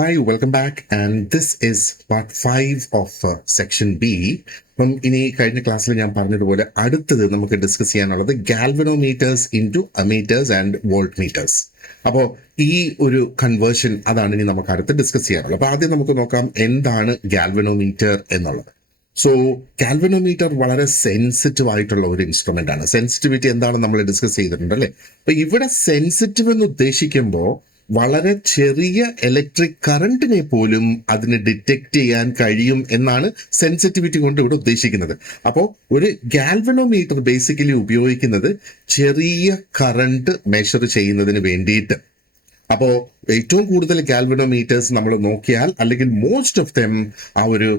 Hi, welcome back. And this is part 5 of section B. അപ്പം ഇനി കഴിഞ്ഞ ക്ലാസ്സിൽ ഞാൻ പറഞ്ഞതുപോലെ അടുത്തത് നമുക്ക് ഡിസ്കസ് ചെയ്യാനുള്ളത് ഗാൽവനോമീറ്റേഴ്സ് ഇൻടു അമീറ്റേഴ്സ് ആൻഡ് വോൾട്ട് മീറ്റേഴ്സ്. അപ്പോൾ ഈ ഒരു കൺവേർഷൻ അതാണ് ഇനി നമുക്ക് അടുത്ത് ഡിസ്കസ് ചെയ്യാനുള്ളത്. അപ്പോൾ ആദ്യം നമുക്ക് നോക്കാം എന്താണ് ഗാൽവനോമീറ്റർ എന്നുള്ളത്. സോ ഗാൽവനോമീറ്റർ വളരെ സെൻസിറ്റീവ് ആയിട്ടുള്ള ഒരു ഇൻസ്ട്രുമെന്റ് ആണ്. സെൻസിറ്റിവിറ്റി എന്താണെന്ന് നമ്മൾ ഡിസ്കസ് ചെയ്തിട്ടുണ്ട് അല്ലേ. അപ്പൊ ഇവിടെ സെൻസിറ്റീവ് എന്ന് ഉദ്ദേശിക്കുമ്പോൾ വളരെ ചെറിയ ഇലക്ട്രിക് കറണ്ടിനെ പോലും അതിന് ഡിറ്റക്ട് ചെയ്യാൻ കഴിയും എന്നാണ് സെൻസിറ്റിവിറ്റി കൊണ്ട് ഇവിടെ ഉദ്ദേശിക്കുന്നത്. അപ്പോൾ ഒരു ഗാൽവനോമീറ്റർ ബേസിക്കലി ഉപയോഗിക്കുന്നത് ചെറിയ കറണ്ട് മെഷർ ചെയ്യുന്നതിന് വേണ്ടിയിട്ട്. അപ്പോൾ ഏറ്റവും കൂടുതൽ ഗാൽവനോമീറ്റേഴ്സ് നമ്മൾ നോക്കിയാൽ അല്ലെങ്കിൽ മോസ്റ്റ് ഓഫ് ദം ആ ഒരു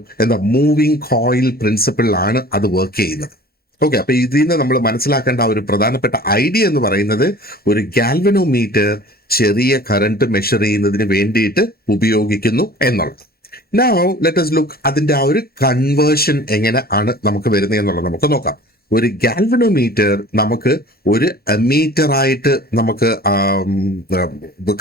മൂവിങ് കോയിൽ പ്രിൻസിപ്പിളിലാണ് അത് വർക്ക് ചെയ്യുന്നത്. ഓക്കെ, അപ്പൊ ഇതിൽ നിന്ന് നമ്മൾ മനസ്സിലാക്കേണ്ട ഒരു പ്രധാനപ്പെട്ട ഐഡിയ എന്ന് പറയുന്നത് ഒരു ഗാൽവനോമീറ്റർ ചെറിയ കറണ്ട് മെഷർ ചെയ്യുന്നതിന് വേണ്ടിയിട്ട് ഉപയോഗിക്കുന്നു എന്നുള്ളത്. നൗ ലെറ്റ് us ലുക്ക് അതിന്റെ ആ ഒരു കൺവേർഷൻ എങ്ങനെ ആണ് നമുക്ക് വരുന്നത് എന്നുള്ളത് നമുക്ക് നോക്കാം. ഒരു ഗാൽവനോമീറ്റർ നമുക്ക് ഒരു മീറ്റർ ആയിട്ട് നമുക്ക്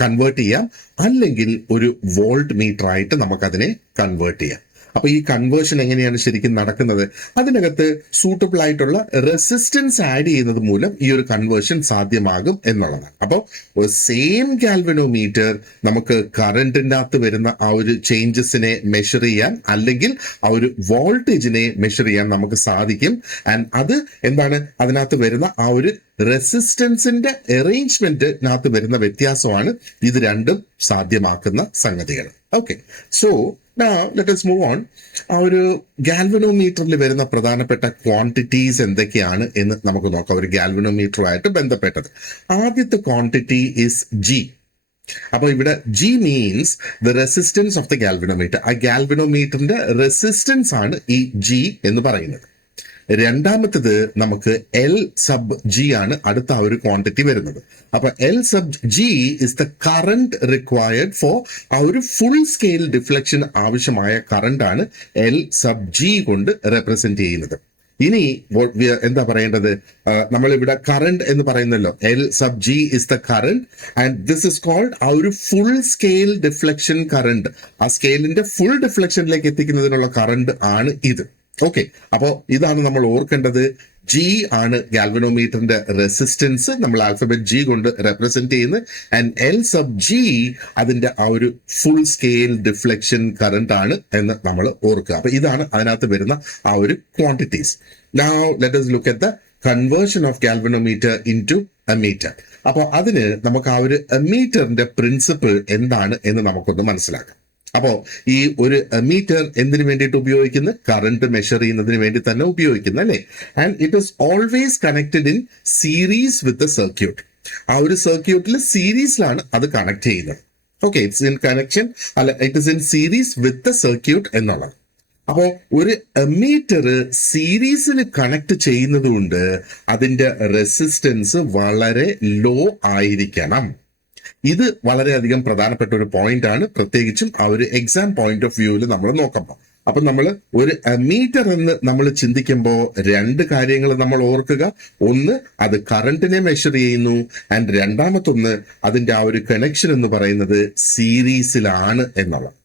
കൺവേർട്ട് ചെയ്യാം, അല്ലെങ്കിൽ ഒരു വോൾട്ട് മീറ്റർ ആയിട്ട് നമുക്ക് അതിനെ കൺവേർട്ട് ചെയ്യാം. അപ്പൊ ഈ കൺവേർഷൻ എങ്ങനെയാണ് ശരിക്കും നടക്കുന്നത്? അതിനകത്ത് സൂട്ടബിൾ ആയിട്ടുള്ള റെസിസ്റ്റൻസ് ആഡ് ചെയ്യുന്നത് മൂലം ഈ ഒരു കൺവേർഷൻ സാധ്യമാകും എന്നുള്ളതാണ്. അപ്പോൾ സെയിം ഗാൽവനോമീറ്റർ നമുക്ക് കറണ്ടിന്റെ അകത്ത് വരുന്ന ആ ഒരു ചേഞ്ചസിനെ മെഷർ ചെയ്യാൻ, അല്ലെങ്കിൽ ആ ഒരു വോൾട്ടേജിനെ മെഷർ ചെയ്യാൻ നമുക്ക് സാധിക്കും. ആൻഡ് അത് എന്താണ്, അതിനകത്ത് വരുന്ന ആ ഒരു റെസിസ്റ്റൻസിന്റെ അറേഞ്ച്മെന്റിനകത്ത് വരുന്ന വ്യത്യാസമാണ് ഇത് രണ്ടും സാധ്യമാക്കുന്ന സംഗതികൾ. Okay, so now let us move on. ആ ഒരു ഗാൽവനോമീറ്ററിൽ വരുന്ന പ്രധാനപ്പെട്ട ക്വാണ്ടിറ്റീസ് എന്തൊക്കെയാണ് എന്ന് നമുക്ക് നോക്കാം. ഒരു ഗാൽവനോമീറ്ററുമായിട്ട് ബന്ധപ്പെട്ടത് ആദ്യത്തെ ക്വാണ്ടിറ്റി ഇസ് ജി. അപ്പൊ ഇവിടെ G means the resistance of the galvanometer. ആ ഗാൽവനോമീറ്ററിന്റെ റെസിസ്റ്റൻസ് ആണ് ഈ ജി എന്ന് പറയുന്നത്. രണ്ടാമത്തത് നമുക്ക് എൽ സബ് ജി ആണ് അടുത്ത ആ ഒരു ക്വാണ്ടിറ്റി വരുന്നത്. അപ്പൊ L sub G is the current required for ആ ഒരു ഫുൾ സ്കെയിൽ ഡിഫ്ലക്ഷൻ ആവശ്യമായ കറണ്ട് ആണ് എൽ സബ് ജി കൊണ്ട് റെപ്രസെന്റ് ചെയ്യുന്നത്. ഇനി എന്താ പറയേണ്ടത്, നമ്മളിവിടെ കറണ്ട് എന്ന് പറയുന്നല്ലോ, L sub G is the current and this is called ആ ഒരു ഫുൾ സ്കെയിൽ ഡിഫ്ലക്ഷൻ കറണ്ട്. ആ സ്കെയിലിന്റെ ഫുൾ ഡിഫ്ലക്ഷനിലേക്ക് എത്തിക്കുന്നതിനുള്ള കറണ്ട് ആണ് ഇത്. ഓക്കെ, അപ്പോ ഇതാണ് നമ്മൾ ഓർക്കേണ്ടത്. ജി ആണ് ഗാൽവനോമീറ്ററിന്റെ റെസിസ്റ്റൻസ്, നമ്മൾ ആൽഫബറ്റ് ജി കൊണ്ട് റെപ്രസെന്റ് ചെയ്യുന്നത്. ആൻഡ് എൽ സബ് ജി അതിന്റെ ആ ഒരു ഫുൾ സ്കെയിൽ ഡിഫ്ലക്ഷൻ കറണ്ട് ആണ് എന്ന് നമ്മൾ ഓർക്കുക. അപ്പൊ ഇതാണ് അതിനകത്ത് വരുന്ന ആ ഒരു quantities. Now let us look at the conversion of galvanometer into ammeter. അപ്പോൾ അതിന് നമുക്ക് ആ ഒരു അമീറ്ററിന്റെ പ്രിൻസിപ്പിൾ എന്താണ് എന്ന് നമുക്കൊന്ന് മനസ്സിലാക്കാം. അപ്പോ ഈ ഒരു മീറ്റർ എന്തിനു വേണ്ടിയിട്ട് ഉപയോഗിക്കുന്നത്? കറണ്ട് മെഷർ ചെയ്യുന്നതിന് വേണ്ടി തന്നെ ഉപയോഗിക്കുന്നത് അല്ലേ. And it is always connected in series with the circuit. ആ ഒരു സർക്യൂട്ടിൽ സീരീസിലാണ് അത് കണക്ട് ചെയ്യുന്നത്. ഓക്കെ, ഇറ്റ്സ് ഇൻ കണക്ഷൻ, അല്ല it is in series with the circuit എന്നുള്ളത്. അപ്പോ ഒരു മീറ്റർ സീരീസിൽ കണക്ട് ചെയ്യുന്നത് കൊണ്ട് അതിന്റെ റെസിസ്റ്റൻസ് വളരെ ലോ ആയിരിക്കണം. ഇത് വളരെയധികം പ്രധാനപ്പെട്ട ഒരു പോയിന്റ് ആണ്, പ്രത്യേകിച്ചും ആ ഒരു എക്സാം പോയിന്റ് ഓഫ് വ്യൂവിൽ നമ്മൾ നോക്കുമ്പോൾ. അപ്പൊ നമ്മൾ ഒരു മീറ്റർ എന്ന് നമ്മൾ ചിന്തിക്കുമ്പോൾ രണ്ട് കാര്യങ്ങൾ നമ്മൾ ഓർക്കുക. ഒന്ന്, അത് കറണ്ടിനെ മെഷർ ചെയ്യുന്നു. ആൻഡ് രണ്ടാമത്തൊന്ന്, അതിന്റെ ആ ഒരു കണക്ഷൻ എന്ന് പറയുന്നത് സീരീസിലാണ് എന്നുള്ളത്.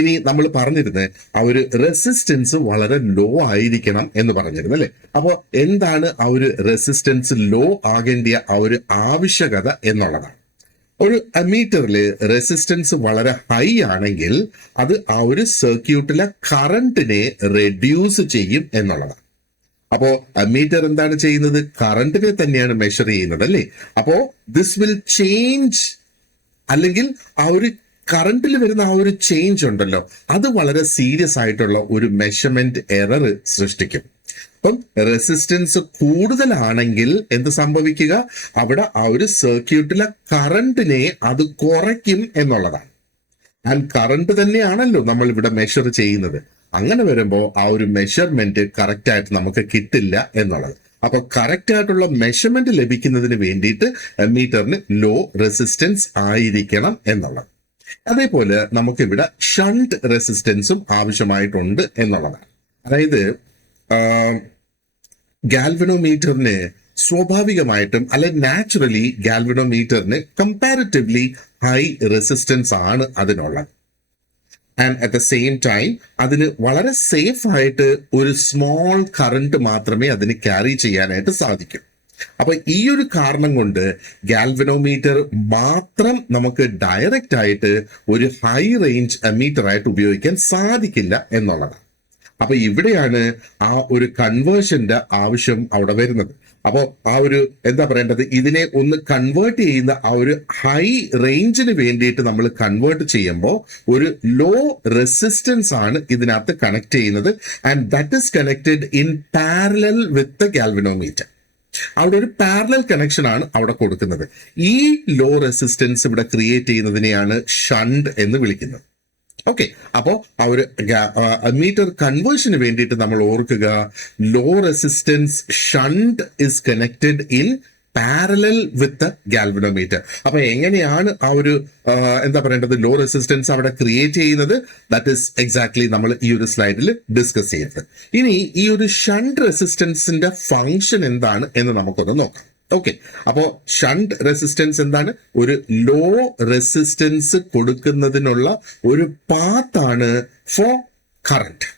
ഇനി നമ്മൾ പറഞ്ഞിരുന്നത് ആ ഒരു റെസിസ്റ്റൻസ് വളരെ ലോ ആയിരിക്കണം എന്ന് പറഞ്ഞിരുന്നു അല്ലെ. അപ്പോൾ എന്താണ് ആ ഒരു റെസിസ്റ്റൻസ് ലോ ആകേണ്ടിയ ആ ഒരു ആവശ്യകത എന്നുള്ളതാണ്. ഒരു അമീറ്ററിൽ റെസിസ്റ്റൻസ് വളരെ ഹൈ ആണെങ്കിൽ അത് ആ ഒരു സർക്യൂട്ടിലെ കറണ്ടിനെ റെഡ്യൂസ് ചെയ്യും എന്നുള്ളതാണ്. അപ്പോ അമീറ്റർ എന്താണ് ചെയ്യുന്നത്? കറണ്ടിനെ തന്നെയാണ് മെഷർ ചെയ്യുന്നത് അല്ലേ. അപ്പോ ദിസ് വിൽ ചേഞ്ച്, അല്ലെങ്കിൽ ആ ഒരു കറണ്ടിൽ വരുന്ന ആ ഒരു ചേഞ്ച് ഉണ്ടല്ലോ, അത് വളരെ സീരിയസ് ആയിട്ടുള്ള ഒരു മെഷർമെന്റ് എറർ സൃഷ്ടിക്കും. അപ്പം റെസിസ്റ്റൻസ് കൂടുതലാണെങ്കിൽ എന്ത് സംഭവിക്കുക? അവിടെ ആ ഒരു സർക്യൂട്ടിലെ കറണ്ടിനെ അത് കുറയ്ക്കും എന്നുള്ളതാണ്. ആൻഡ് കറണ്ട് തന്നെയാണല്ലോ നമ്മൾ ഇവിടെ മെഷർ ചെയ്യുന്നത്. അങ്ങനെ വരുമ്പോൾ ആ ഒരു മെഷർമെന്റ് കറക്റ്റ് ആയിട്ട് നമുക്ക് കിട്ടില്ല എന്നുള്ളത്. അപ്പൊ കറക്റ്റ് ആയിട്ടുള്ള മെഷർമെന്റ് ലഭിക്കുന്നതിന് വേണ്ടിയിട്ട് മീറ്ററിന് ലോ റെസിസ്റ്റൻസ് ആയിരിക്കണം എന്നുള്ളത്. അതേപോലെ നമുക്കിവിടെ ഷണ്ട് റെസിസ്റ്റൻസും ആവശ്യമായിട്ടുണ്ട് എന്നുള്ളതാണ്. അതായത് ഗാൽവനോമീറ്ററിന് സ്വാഭാവികമായിട്ടും അല്ലെ നാച്ചുറലി ഗാൽവനോമീറ്ററിന് കമ്പാരിറ്റീവ്ലി ഹൈ റെസിസ്റ്റൻസ് ആണ് അതിനുള്ളത്. And at the same time അതിന് വളരെ സേഫ് ആയിട്ട് ഒരു സ്മോൾ കറണ്ട് മാത്രമേ അതിന് ക്യാരി ചെയ്യാനായിട്ട് സാധിക്കൂ. അപ്പൊ ഈ ഒരു കാരണം കൊണ്ട് ഗാൽവനോമീറ്റർ മാത്രം നമുക്ക് ഡയറക്റ്റ് ആയിട്ട് ഒരു ഹൈ റേഞ്ച് എമീറ്റർ ആയിട്ട് ഉപയോഗിക്കാൻ സാധിക്കില്ല എന്നുള്ളതാണ്. അപ്പൊ ഇവിടെയാണ് ആ ഒരു കൺവേർഷന്റെ ആവശ്യം അവിടെ വരുന്നത്. അപ്പോൾ ആ ഒരു എന്താ പറയേണ്ടത്, ഇതിനെ ഒന്ന് കൺവേർട്ട് ചെയ്യുന്ന ആ ഒരു ഹൈ റേഞ്ചിന് വേണ്ടിയിട്ട് നമ്മൾ കൺവേർട്ട് ചെയ്യുമ്പോൾ ഒരു ലോ റെസിസ്റ്റൻസ് ആണ് ഇതിനകത്ത് കണക്ട് ചെയ്യുന്നത്. And that is connected in parallel with the galvanometer. അവിടെ ഒരു പാരലൽ കണക്ഷൻ ആണ് അവിടെ കൊടുക്കുന്നത്. ഈ ലോ റെസിസ്റ്റൻസ് ഇവിടെ ക്രിയേറ്റ് ചെയ്യുന്നതിനെയാണ് ഷണ്ട് എന്ന് വിളിക്കുന്നത്. ഓക്കെ, അപ്പോ ആ ഒരു അമീറ്റർ കൺവേർഷന് വേണ്ടിയിട്ട് നമ്മൾ ഓർക്കുക, low resistance shunt is connected in parallel with galvanometer. അപ്പൊ എങ്ങനെയാണ് ആ ഒരു എന്താ പറയേണ്ടത് ലോ റെസിസ്റ്റൻസ് അവിടെ ക്രിയേറ്റ് ചെയ്യുന്നത്? ദാറ്റ് ഇസ് എക്സാക്ട്ലി നമ്മൾ ഈ ഒരു സ്ലൈഡിൽ ഡിസ്കസ് ചെയ്യുന്നത്. ഇനി ഈ ഒരു ഷണ്ട് റെസിസ്റ്റൻസിന്റെ ഫംഗ്ഷൻ എന്താണ് എന്ന് നമുക്കൊന്ന് നോക്കാം. ഓക്കെ, അപ്പോ ഷണ്ട് റെസിസ്റ്റൻസ് എന്താണ്? ഒരു ലോ റെസിസ്റ്റൻസ് കൊടുക്കുന്നതിനുള്ള ഒരു പാത്താണ് ഫോർ കറന്റ്,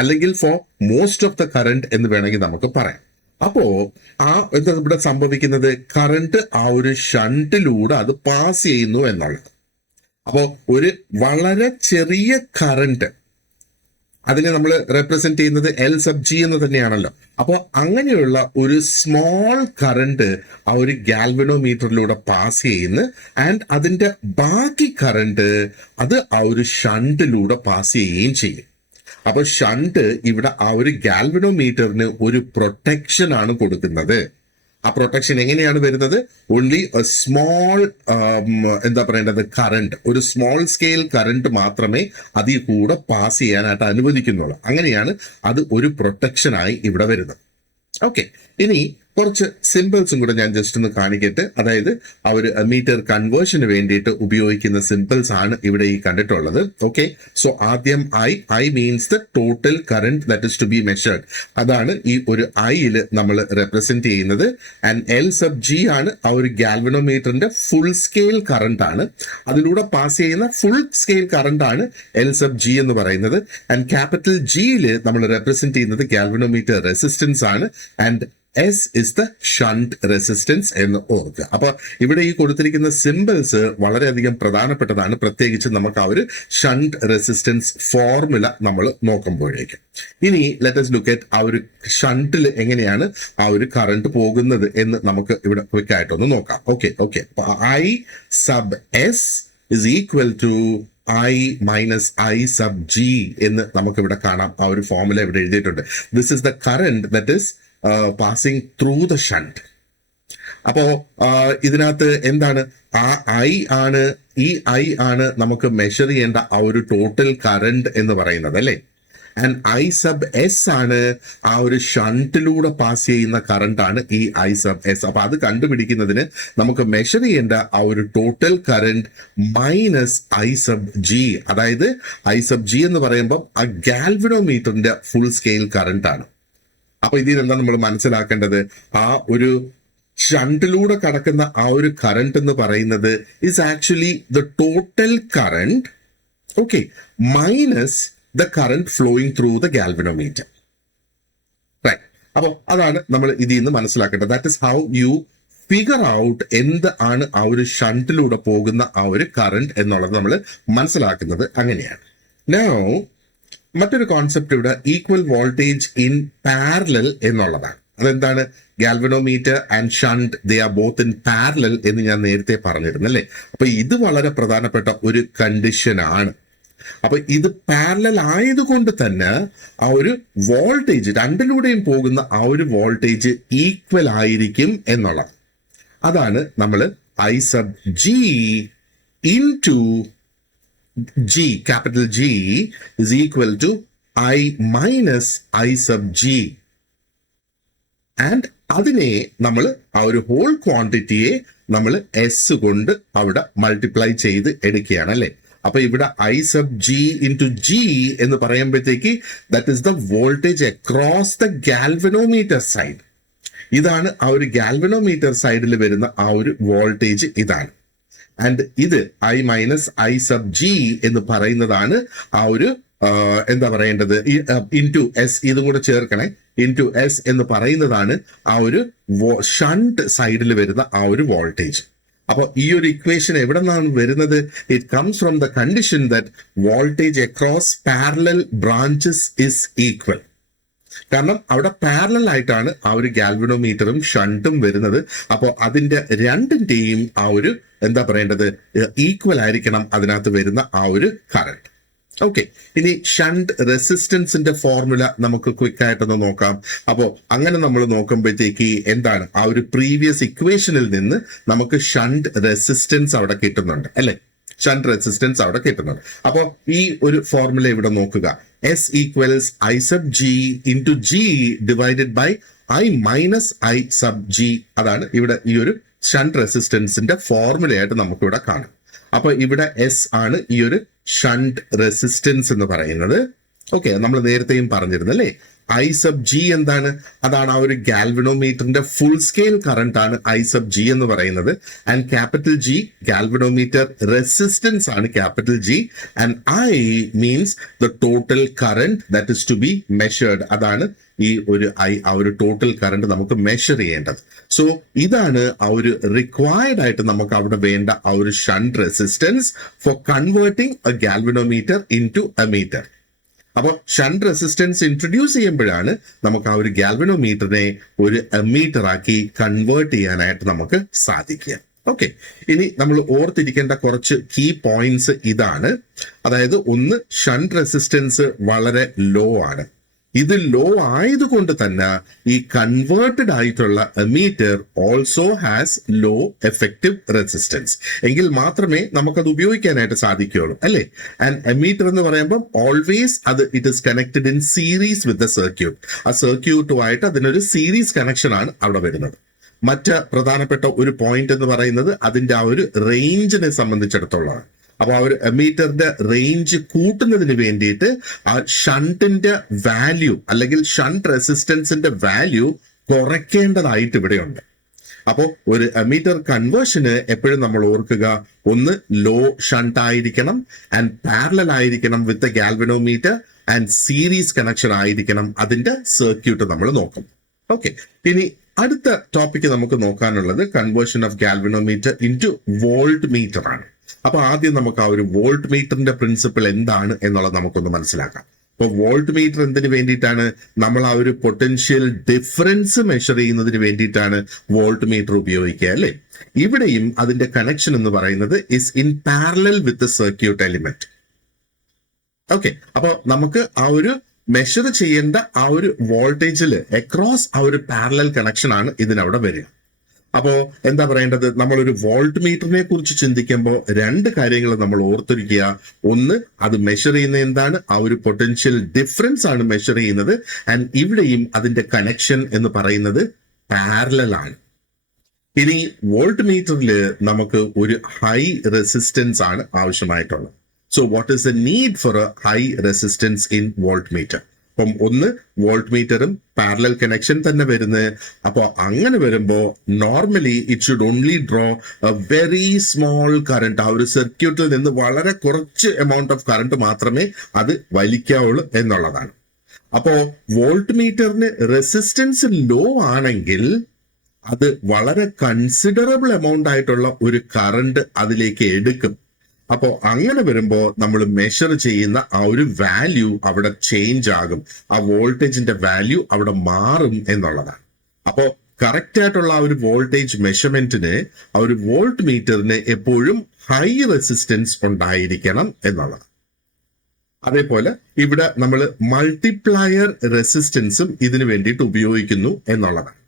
അല്ലെങ്കിൽ for most of the current എന്ന് വേണമെങ്കിൽ നമുക്ക് പറയാം. അപ്പോ എന്താ ഇവിടെ സംഭവിക്കുന്നത്? കറന്റ് ആ ഒരു ഷണ്ടിലൂടെ അത് പാസ് ചെയ്യുന്നു എന്നുള്ളത്. അപ്പോ ഒരു വളരെ ചെറിയ കറന്റ്, അതിനെ നമ്മൾ റെപ്രസെന്റ് ചെയ്യുന്നത് എൽ സബ് ജി എന്ന് തന്നെയാണല്ലോ. അപ്പോൾ അങ്ങനെയുള്ള ഒരു സ്മോൾ കറന്റ് ആ ഒരു ഗാൽവനോമീറ്ററിലൂടെ പാസ് ചെയ്യുന്നു. ആൻഡ് അതിന്റെ ബാക്കി കറന്റ് അത് ആ ഒരു ഷണ്ടിലൂടെ പാസ് ചെയ്യുകയും ചെയ്യും. അപ്പൊ ഷണ്ട് ഇവിടെ ആ ഒരു ഗാൽവനോമീറ്ററിന് ഒരു പ്രൊട്ടക്ഷൻ ആണ് കൊടുക്കുന്നത്. ആ പ്രൊട്ടക്ഷൻ എങ്ങനെയാണ് വരുന്നത്? ഓൺലി സ്മോൾ എന്താ പറയേണ്ടത് കറണ്ട്, ഒരു സ്മോൾ സ്കെയിൽ കറണ്ട് മാത്രമേ അതിൽ കൂടെ പാസ് ചെയ്യാനായിട്ട് അനുവദിക്കുന്നുള്ളൂ. അങ്ങനെയാണ് അത് ഒരു പ്രൊട്ടക്ഷനായി ഇവിടെ വരുന്നത്. ഓക്കെ, ഇനി കുറച്ച് സിമ്പിൾസും കൂടെ ഞാൻ ജസ്റ്റ് ഒന്ന് കാണിക്കട്ടെ. അതായത് ആ ഒരു മീറ്റർ കൺവേർഷന് വേണ്ടിയിട്ട് ഉപയോഗിക്കുന്ന സിമ്പിൾസ് ആണ് ഇവിടെ ഈ കണ്ടിട്ടുള്ളത്. ഓക്കെ, സോ ആദ്യം I means the total current that is to be measured. അതാണ് ഈ ഒരു ഐയിൽ നമ്മൾ റെപ്രസെന്റ് ചെയ്യുന്നത്. ആൻഡ് എൽ സബ് ജി ആണ് ആ ഒരു ഗാൽവനോമീറ്ററിന്റെ ഫുൾ സ്കെയിൽ കറന്റ് ആണ്. അതിലൂടെ പാസ് ചെയ്യുന്ന ഫുൾ സ്കെയിൽ കറന്റ് ആണ് എൽ സബ് ജി എന്ന് പറയുന്നത്. ആൻഡ് ക്യാപിറ്റൽ ജിയിൽ നമ്മൾ റെപ്രസെന്റ് ചെയ്യുന്നത് ഗാൽവനോമീറ്റർ റെസിസ്റ്റൻസ് ആണ്. And S is the shunt resistance എന്ന് ഓർക്കുക. അപ്പൊ ഇവിടെ ഈ കൊടുത്തിരിക്കുന്ന സിമ്പിൾസ് വളരെയധികം പ്രധാനപ്പെട്ടതാണ്, പ്രത്യേകിച്ച് നമുക്ക് ആ ഒരു ഷണ്ട് റെസിസ്റ്റൻസ് ഫോർമുല നമ്മൾ നോക്കുമ്പോഴേക്കും. ഇനി ലെറ്റ് us look at ആ ഒരു ഷണ്ടിൽ എങ്ങനെയാണ് ആ ഒരു കറണ്ട് പോകുന്നത് എന്ന് നമുക്ക് ഇവിടെ ക്വിക്ക് ആയിട്ടൊന്ന് നോക്കാം. Okay, I sub S is equal to I minus I sub G എന്ന് നമുക്ക് ഇവിടെ കാണാം. ആ ഒരു ഫോർമുല ഇവിടെ എഴുതിയിട്ടുണ്ട്. This is the current that is passing through the shunt. അപ്പോ ഇതിനകത്ത് എന്താണ്? ഈ ഐ ആണ് നമുക്ക് മെഷർ ചെയ്യേണ്ട ആ ഒരു ടോട്ടൽ കറന്റ് എന്ന് പറയുന്നത്, അല്ലേ? ആൻഡ് ഐ സബ് എസ് ആണ് ആ ഒരു ഷണ്ടിലൂടെ പാസ് ചെയ്യുന്ന കറന്റ് ആണ് ഈ ഐ സബ് എസ്. അപ്പൊ അത് കണ്ടുപിടിക്കുന്നതിന് നമുക്ക് മെഷർ ചെയ്യേണ്ട ആ ഒരു total current minus I sub G. അതായത് ഐ സബ് ജി എന്ന് പറയുമ്പോൾ ആ ഗാൽവനോമീറ്ററിന്റെ ഫുൾ സ്കെയിൽ കറന്റ് ആണ്. അപ്പൊ ഇതിൽ എന്താ നമ്മൾ മനസ്സിലാക്കേണ്ടത്? ആ ഒരു ഷണ്ടിലൂടെ കടക്കുന്ന ആ ഒരു കറന്റ് എന്ന് പറയുന്നത് is actually the total current, okay, minus the current flowing through the galvanometer. Right. അപ്പൊ അതാണ് നമ്മൾ ഇതിൽ നിന്ന് മനസ്സിലാക്കേണ്ടത്. That is how you figure out എന്ത് ആണ് ആ ഒരു ഷണ്ടിലൂടെ പോകുന്ന ആ ഒരു കറന്റ് എന്നുള്ളത് നമ്മൾ മനസ്സിലാക്കുന്നത് അങ്ങനെയാണ്. നൗ മറ്റൊരു കോൺസെപ്റ്റ് ഇവിടെ ഈക്വൽ വോൾട്ടേജ് ഇൻ പാരലൽ എന്നുള്ളതാണ്. അതെന്താണ്? Galvanometer and shunt they are both in parallel എന്ന് ഞാൻ നേരത്തെ പറഞ്ഞിരുന്നു, അല്ലേ? അപ്പൊ ഇത് വളരെ പ്രധാനപ്പെട്ട ഒരു കണ്ടീഷൻ ആണ്. അപ്പൊ ഇത് പാരലൽ ആയതുകൊണ്ട് തന്നെ ആ ഒരു വോൾട്ടേജ് രണ്ടിലൂടെയും പോകുന്ന ആ ഒരു വോൾട്ടേജ് ഈക്വൽ ആയിരിക്കും എന്നുള്ളത്. അതാണ് നമ്മൾ I sub G into G, capital G is equal to I minus I sub G. And അതിനെ നമ്മൾ ആ ഒരു ഹോൾ ക്വാണ്ടിറ്റിയെ നമ്മൾ എസ് കൊണ്ട് അവിടെ മൾട്ടിപ്ലൈ ചെയ്ത് എടുക്കുകയാണ്, അല്ലെ? അപ്പൊ ഇവിടെ I sub G into G എന്ന് പറയുമ്പോഴത്തേക്ക് that is the voltage across the galvanometer side. ഇതാണ് ആ ഒരു ഗാൽവനോമീറ്റർ സൈഡിൽ വരുന്ന ആ ഒരു വോൾട്ടേജ് ഇതാണ്. ആൻഡ് ഇത് I minus I sub G എന്ന് പറയുന്നതാണ് ആ ഒരു എന്താ പറയേണ്ടത്, ഇൻറ്റു എസ്, ഇതും കൂടെ ചേർക്കണേ, ഇൻറ്റു എസ് എന്ന് പറയുന്നതാണ് ആ ഒരു ഷണ്ട് സൈഡിൽ വരുന്ന ആ ഒരു വോൾട്ടേജ്. അപ്പോൾ ഈ ഒരു ഇക്വേഷൻ എവിടെ നിന്നാണ് വരുന്നത്? It comes from the condition that voltage across parallel branches is equal. കാരണം അവിടെ പാരലൽ ആയിട്ടാണ് ആ ഒരു ഗാൽവനോമീറ്ററും ഷണ്ടും വരുന്നത്. അപ്പോൾ അതിന്റെ രണ്ടിന്റെയും ആ ഒരു എന്താ പറയേണ്ടത്, ഈക്വൽ ആയിരിക്കണം അതിനകത്ത് വരുന്ന ആ ഒരു കറണ്ട്. ഓക്കെ, ഇനി ഷണ്ട് റെസിസ്റ്റൻസിന്റെ ഫോർമുല നമുക്ക് ക്വിക്ക് ആയിട്ടൊന്ന് നോക്കാം. അപ്പോൾ അങ്ങനെ നമ്മൾ നോക്കുമ്പോഴത്തേക്ക് എന്താണ്, ആ ഒരു പ്രീവിയസ് ഇക്വേഷനിൽ നിന്ന് നമുക്ക് ഷണ്ട് റെസിസ്റ്റൻസ് അവിടെ കിട്ടുന്നുണ്ട് അല്ലെ, ഷണ്ട് റെസിസ്റ്റൻസ് അവിടെ കിട്ടുന്നുണ്ട്. അപ്പോൾ ഈ ഒരു ഫോർമുല ഇവിടെ നോക്കുക, S equals I sub G into G divided by I minus I sub G. അതാണ് ഇവിടെ ഈ ഒരു ഷണ്ട് റെസിസ്റ്റൻസിന്റെ ഫോർമുലയായിട്ട് നമുക്കിവിടെ കാണാം. അപ്പൊ ഇവിടെ എസ് ആണ് ഈ ഒരു ഷണ്ട് റെസിസ്റ്റൻസ് എന്ന് പറയുന്നത്. ഓക്കെ, നമ്മൾ നേരത്തെയും പറഞ്ഞിരുന്നു അല്ലേ. ഐ സബ് ജി എന്താണ്? അതാണ് ആ ഒരു ഗാൽവനോമീറ്ററിന്റെ ഫുൾ സ്കെയിൽ കറണ്ട് ആണ് ഐ സബ് ജി എന്ന് പറയുന്നത്. And capital G galvanometer resistance ആണ് capital G. And I means the total current that is to be measured. അതാണ് ഈ ഒരു ആ ഒരു ടോട്ടൽ കറണ്ട് നമുക്ക് മെഷർ ചെയ്യേണ്ടത്. സോ ഇതാണ് ആ ഒരു റിക്വയർഡ് ആയിട്ട് നമുക്ക് അവിടെ വേണ്ട ആ ഒരു shunt resistance for converting a galvanometer into ammeter. അപ്പൊ ഷണ്ട് റെസിസ്റ്റൻസ് ഇൻട്രൊഡ്യൂസ് ചെയ്യുമ്പോഴാണ് നമുക്ക് ആ ഒരു ഗാൽവനോമീറ്ററിനെ ഒരു എമീറ്റർ ആക്കി കൺവേർട്ട് ചെയ്യാനായിട്ട് നമുക്ക് സാധിക്കുക. ഓക്കെ, ഇനി നമ്മൾ ഓർത്തിരിക്കേണ്ട കുറച്ച് കീ പോയിന്റ്സ് ഇതാണ്. അതായത് ഒന്ന്, ഷണ്ട് റെസിസ്റ്റൻസ് വളരെ ലോ ആണ്. ഇത് ലോ ആയതുകൊണ്ട് തന്നെ ഈ കൺവേർട്ടഡ് ആയിട്ടുള്ള ammeter also has low effective resistance. എങ്കിൽ മാത്രമേ നമുക്കത് ഉപയോഗിക്കാനായിട്ട് സാധിക്കുകയുള്ളൂ അല്ലേ. ആൻഡ് എമീറ്റർ എന്ന് പറയുമ്പോൾ always it is connected in series with the circuit. ആ സർക്യൂട്ടുമായിട്ട് അതിനൊരു സീരീസ് കണക്ഷൻ ആണ് അവിടെ വരുന്നത്. മറ്റ് പ്രധാനപ്പെട്ട ഒരു പോയിന്റ് എന്ന് പറയുന്നത് അതിന്റെ ആ ഒരു റേഞ്ചിനെ സംബന്ധിച്ചിടത്തോളമാണ്. അപ്പൊ ആ ഒരു എമീറ്ററിന്റെ റേഞ്ച് കൂട്ടുന്നതിന് വേണ്ടിയിട്ട് ആ ഷണ്ടിന്റെ വാല്യൂ അല്ലെങ്കിൽ ഷണ്ട് റെസിസ്റ്റൻസിന്റെ വാല്യൂ കുറയ്ക്കേണ്ടതായിട്ട് ഇവിടെയുണ്ട്. അപ്പോൾ ഒരു എമീറ്റർ കൺവേർഷന് എപ്പോഴും നമ്മൾ ഓർക്കുക, ഒന്ന് ലോ ഷണ്ട് ആയിരിക്കണം, ആൻഡ് പാരലൽ ആയിരിക്കണം വിത്ത് ഗാൽവനോമീറ്റർ, ആൻഡ് സീരീസ് കണക്ഷൻ ആയിരിക്കണം അതിന്റെ സർക്യൂട്ട് നമ്മൾ നോക്കും. ഓക്കെ, ഇനി അടുത്ത ടോപ്പിക്ക് നമുക്ക് നോക്കാനുള്ളത് conversion of galvanometer into voltmeter ആണ്. അപ്പൊ ആദ്യം നമുക്ക് ആ ഒരു വോൾട്ട് മീറ്ററിന്റെ പ്രിൻസിപ്പിൾ എന്താണ് എന്നുള്ളത് നമുക്കൊന്ന് മനസ്സിലാക്കാം. അപ്പൊ വോൾട്ട് മീറ്റർ എന്തിനു വേണ്ടിയിട്ടാണ്? നമ്മൾ ആ ഒരു പൊട്ടൻഷ്യൽ ഡിഫറൻസ് മെഷർ ചെയ്യുന്നതിന് വേണ്ടിയിട്ടാണ് വോൾട്ട് മീറ്റർ ഉപയോഗിക്കുക അല്ലെ. ഇവിടെയും അതിന്റെ കണക്ഷൻ എന്ന് പറയുന്നത് is in parallel with circuit element. Okay, അപ്പൊ നമുക്ക് ആ ഒരു മെഷർ ചെയ്യേണ്ട ആ ഒരു വോൾട്ടേജിൽ അക്രോസ് ആ ഒരു പാരലൽ കണക്ഷൻ ആണ് ഇതിനവിടെ വരിക. അപ്പോ എന്താ പറയേണ്ടത്, നമ്മളൊരു വോൾട്ട് മീറ്ററിനെ കുറിച്ച് ചിന്തിക്കുമ്പോൾ രണ്ട് കാര്യങ്ങൾ നമ്മൾ ഓർത്തിരിക്കുക. ഒന്ന്, അത് മെഷർ ചെയ്യുന്ന എന്താണ്, ആ ഒരു പൊട്ടൻഷ്യൽ ഡിഫറൻസ് ആണ് മെഷർ ചെയ്യുന്നത്. ആൻഡ് ഇവിടെയും അതിന്റെ കണക്ഷൻ എന്ന് പറയുന്നത് പാരലൽ ആണ്. ഇനി വോൾട്ട് മീറ്ററിൽ നമുക്ക് ഒരു ഹൈ റെസിസ്റ്റൻസ് ആണ് ആവശ്യമായിട്ടുള്ളത്. So what is the need for A high resistance in volt meter? അപ്പം ഒന്ന്, വോൾട്ട് മീറ്ററും പാരലൽ കണക്ഷൻ തന്നെ വരുന്നത്. അപ്പോൾ അങ്ങനെ വരുമ്പോൾ normally it should only draw A very small current. ആ ഒരു സർക്യൂട്ടിൽ നിന്ന് വളരെ കുറച്ച് എമൗണ്ട് ഓഫ് കറണ്ട് മാത്രമേ അത് വലിക്കാവുള്ളൂ എന്നുള്ളതാണ്. അപ്പോ വോൾട്ട് മീറ്ററിന് റെസിസ്റ്റൻസ് ലോ ആണെങ്കിൽ അത് വളരെ കൺസിഡറബിൾ എമൗണ്ട് ആയിട്ടുള്ള ഒരു കറണ്ട് അതിലേക്ക് എടുക്കും. അപ്പോൾ അങ്ങനെ വരുമ്പോൾ നമ്മൾ മെഷർ ചെയ്യുന്ന ആ ഒരു വാല്യൂ അവിടെ ചേഞ്ച് ആകും. ആ വോൾട്ടേജിന്റെ വാല്യൂ അവിടെ മാറും എന്നുള്ളതാണ്. അപ്പോൾ കറക്റ്റ് ആയിട്ടുള്ള ആ ഒരു വോൾട്ടേജ് മെഷർമെന്റിന് ആ ഒരു വോൾട്ട് മീറ്ററിന് എപ്പോഴും ഹൈ റെസിസ്റ്റൻസ് ഉണ്ടായിരിക്കണം എന്നുള്ളതാണ്. അതേപോലെ ഇവിടെ നമ്മൾ മൾട്ടിപ്ലയർ റെസിസ്റ്റൻസും ഇതിനു വേണ്ടിയിട്ട് ഉപയോഗിക്കുന്നു എന്നുള്ളതാണ്.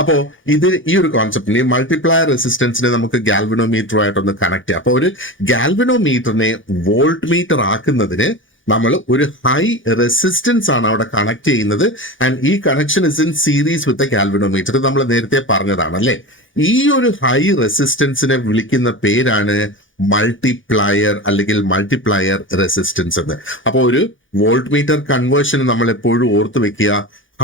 അപ്പോ ഈ ഒരു കോൺസെപ്റ്റിനെ മൾട്ടിപ്ലയർ റെസിസ്റ്റൻസിനെ നമുക്ക് ഗാൽവനോമീറ്ററുമായിട്ടൊന്ന് കണക്ട് ചെയ്യാം. അപ്പൊ ഒരു ഗാൽവനോമീറ്ററിനെ വോൾട്ട് മീറ്റർ ആക്കുന്നതിന് നമ്മൾ ഒരു ഹൈ റെസിസ്റ്റൻസ് ആണ് അവിടെ കണക്ട് ചെയ്യുന്നത്. ആൻഡ് ഈ connection is in series with galvanometer. നമ്മൾ നേരത്തെ പറഞ്ഞതാണ് അല്ലെ. ഈ ഒരു ഹൈ റെസിസ്റ്റൻസിനെ വിളിക്കുന്ന പേരാണ് മൾട്ടിപ്ലയർ അല്ലെങ്കിൽ മൾട്ടിപ്ലയർ റെസിസ്റ്റൻസ് എന്ന്. അപ്പോൾ ഒരു വോൾട്ട് മീറ്റർ കൺവേർഷൻ നമ്മൾ എപ്പോഴും ഓർത്ത് വെക്കുക,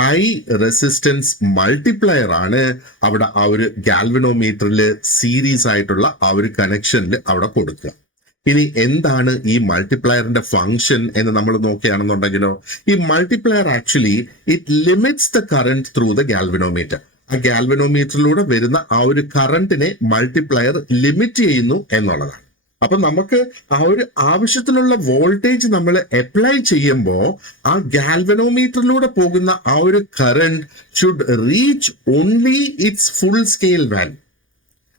ഹൈ റെസിസ്റ്റൻസ് മൾട്ടിപ്ലയർ ആണ് അവിടെ ആ ഒരു ഗാൽവനോമീറ്ററിൽ സീരീസ് ആയിട്ടുള്ള ആ ഒരു കണക്ഷനിൽ അവിടെ കൊടുക്കുക. ഇനി എന്താണ് ഈ മൾട്ടിപ്ലയറിന്റെ ഫംഗ്ഷൻ എന്ന് നമ്മൾ നോക്കുകയാണെന്നുണ്ടെങ്കിലോ, ഈ multiplier actually it limits the current through the galvanometer. ആ ഗാൽവനോമീറ്ററിലൂടെ വരുന്ന ആ ഒരു കറന്റിനെ മൾട്ടിപ്ലയർ ലിമിറ്റ് ചെയ്യുന്നു എന്നുള്ളതാണ്. അപ്പൊ നമുക്ക് ആ ഒരു ആവശ്യത്തിനുള്ള വോൾട്ടേജ് നമ്മൾ അപ്ലൈ ചെയ്യുമ്പോൾ ആ ഗാൽവനോമീറ്ററിലൂടെ പോകുന്ന ആ ഒരു current should reach only it's full scale value.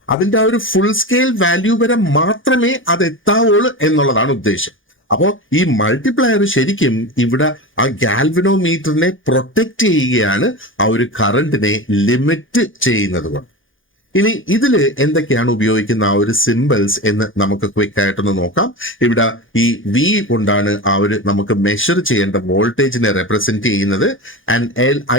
അതിന്റെ ആ ഒരു ഫുൾ സ്കെയിൽ വാല്യൂ വരെ മാത്രമേ അത് എത്താവുള്ളൂ എന്നുള്ളതാണ് ഉദ്ദേശം. അപ്പോൾ ഈ മൾട്ടിപ്ലയർ ശരിക്കും ഇവിടെ ആ ഗാൽവനോമീറ്ററിനെ പ്രൊട്ടക്ട് ചെയ്യുകയാണ്, ആ ഒരു കറന്റിനെ ലിമിറ്റ് ചെയ്യുന്നത് കൊണ്ട്. ഇനി ഇതിൽ എന്തൊക്കെയാണ് ഉപയോഗിക്കുന്ന ആ ഒരു സിമ്പിൾസ് എന്ന് നമുക്ക് ക്വിക്ക് ആയിട്ടൊന്ന് നോക്കാം. ഇവിടെ ഈ വി കൊണ്ടാണ് ആ ഒരു നമുക്ക് മെഷർ ചെയ്യേണ്ട വോൾട്ടേജിനെ റെപ്രസെന്റ് ചെയ്യുന്നത്. ആൻഡ്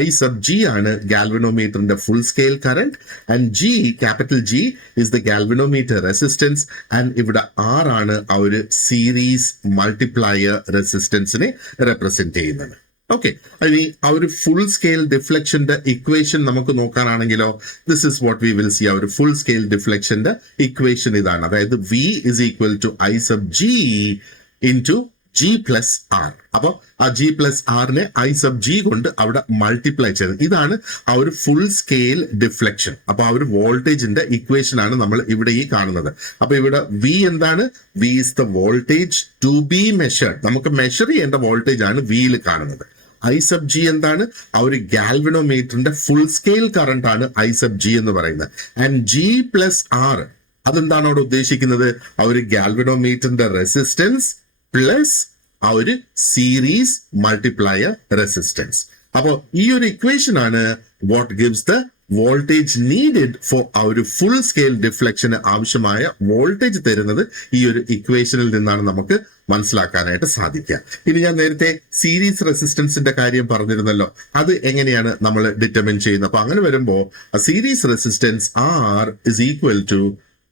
ഐ സബ് ജി ആണ് ഗാൽവനോമീറ്ററിന്റെ full scale current. And G, capital G is the galvanometer resistance. And ഇവിടെ ആർ ആണ് ആ ഒരു സീരീസ് മൾട്ടിപ്ലയർ റെസിസ്റ്റൻസിനെ റെപ്രസെന്റ് ചെയ്യുന്നത്. ഓക്കെ, ഇനി ആ ഒരു ഫുൾ സ്കെയിൽ ഡിഫ്ലക്ഷന്റെ ഇക്വേഷൻ നമുക്ക് നോക്കാനാണെങ്കിലോ, this is what we will see. ആ ഒരു ഫുൾ സ്കെയിൽ ഡിഫ്ലക്ഷന്റെ ഇക്വേഷൻ ഇതാണ്. അതായത് V is equal to I sub G into G plus R. അപ്പൊ ആ ജി പ്ലസ് ആറിനെ ഐ സബ് ജി കൊണ്ട് അവിടെ മൾട്ടിപ്ലൈ ചെയ്തത്. ഇതാണ് ആ ഒരു ഫുൾ സ്കെയിൽ ഡിഫ്ലക്ഷൻ. അപ്പൊ ആ ഒരു വോൾട്ടേജിന്റെ ഇക്വേഷൻ ആണ് നമ്മൾ ഇവിടെ ഈ കാണുന്നത്. അപ്പൊ ഇവിടെ വി എന്താണ്? V is the voltage to be measured. നമുക്ക് മെഷർ ചെയ്യേണ്ട വോൾട്ടേജ് ആണ് വിയിൽ കാണുന്നത്. ഐ സബ് ജി എന്താണ്? ആ ഒരു ഗാൽവനോമീറ്ററിന്റെ ഫുൾ സ്കെയിൽ കറന്റ് ആണ് ഐ സബ് ജി എന്ന് പറയുന്നത്. ആൻഡ് ജി പ്ലസ് ആർ അതെന്താണ് അവിടെ ഉദ്ദേശിക്കുന്നത്? ആ ഒരു ഗാൽവനോമീറ്ററിന്റെ റെസിസ്റ്റൻസ് പ്ലസ് ആ ഒരു സീരീസ് മൾട്ടിപ്ലയർ റെസിസ്റ്റൻസ്. അപ്പോ ഈ ഒരു ഇക്വേഷൻ ആണ് what gives the voltage needed for ആ ഒരു ഫുൾ സ്കെയിൽ ഡിഫ്ലക്ഷന് ആവശ്യമായ വോൾട്ടേജ് തരുന്നത് ഈ ഒരു ഇക്വേഷനിൽ നിന്നാണ് നമുക്ക് മനസ്സിലാക്കാനായിട്ട് സാധിക്കുക. ഇനി ഞാൻ നേരത്തെ സീരീസ് റെസിസ്റ്റൻസിന്റെ കാര്യം പറഞ്ഞിരുന്നല്ലോ, അത് എങ്ങനെയാണ് നമ്മൾ ഡിറ്റർമിൻ ചെയ്യുന്നത്? അപ്പൊ അങ്ങനെ വരുമ്പോൾ series resistance R is equal to